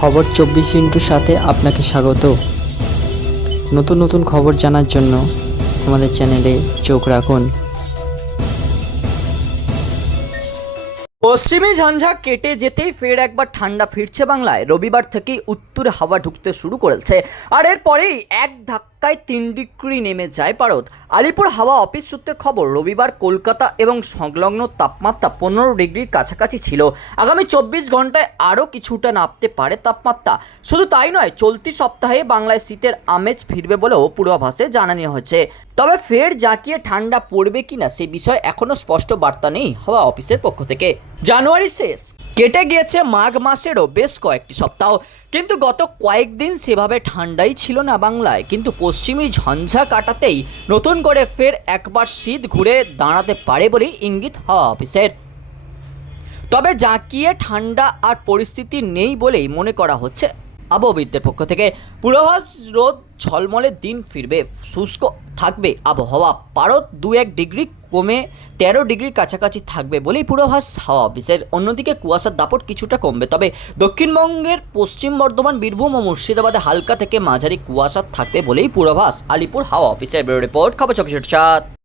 খবর চব্বিশ ইন্টুর সাথে আপনাকে স্বাগত। নতুন নতুন খবর জানার জন্য আমাদের চ্যানেলে চোখ রাখুন। পশ্চিমী ঝঞ্ঝা কেটে যেতেই ফের একবার ঠান্ডা ফিরছে বাংলায়। রবিবার থেকেই উত্তরে হাওয়া ঢুকতে শুরু করেছে। আর এরপরেই এক ধাক্কায় তিন ডিগ্রি নেমে যায় পারদ। আলিপুর হাওয়া অফিস সূত্রের খবর, রবিবার কলকাতা এবং সংলগ্ন তাপমাত্রা পনেরো ডিগ্রির কাছাকাছি ছিল। আগামী চব্বিশ ঘন্টায় আরও কিছুটা নামতে পারে তাপমাত্রা। শুধু তাই নয়, চলতি সপ্তাহে বাংলায় শীতের আমেজ ফিরবে বলেও পূর্বাভাসে জানানো হয়েছে। তবে ফের জাঁকিয়ে ঠান্ডা পড়বে কিনা সে বিষয়ে এখনও স্পষ্ট বার্তা নেই হাওয়া অফিসের পক্ষ থেকে। জানুয়ারি শেষ। কেটে গিয়েছে মাঘ মাসেরও বেশ কয়েকটি সপ্তাহ। কিন্তু গত কয়েকদিন সেভাবে ঠান্ডাই ছিল না বাংলায়। কিন্তু পশ্চিমী ঝঞ্ঝা কাটাতেই নতুন করে ফের একবার শীত ঘুরে দাঁড়াতে পারে বলেই ইঙ্গিত হওয়া অফিসের। তবে জাঁকিয়ে ঠান্ডা আর পরিস্থিতি নেই বলেই মনে করা হচ্ছে আবহবিদদের পক্ষ থেকে। পূর্বাভাস রোদ ঝলমলে দিন ফিরবে, শুষ্ক থাকবে আবহাওয়া। পারদ দু এক ডিগ্রি কমে তেরো ডিগ্রির কাছাকাছি থাকবে বলেই পূর্বাভাস হাওয়া অফিসের। অন্যদিকে কুয়াশার দাপট কিছুটা কমবে। তবে দক্ষিণবঙ্গের পশ্চিম বর্ধমান, বীরভূম ও মুর্শিদাবাদে হালকা থেকে মাঝারি কুয়াশা থাকবে বলেই পূর্বাভাস আলিপুর হাওয়া অফিসের ব্যুরো রিপোর্ট। খবর চব্বিশ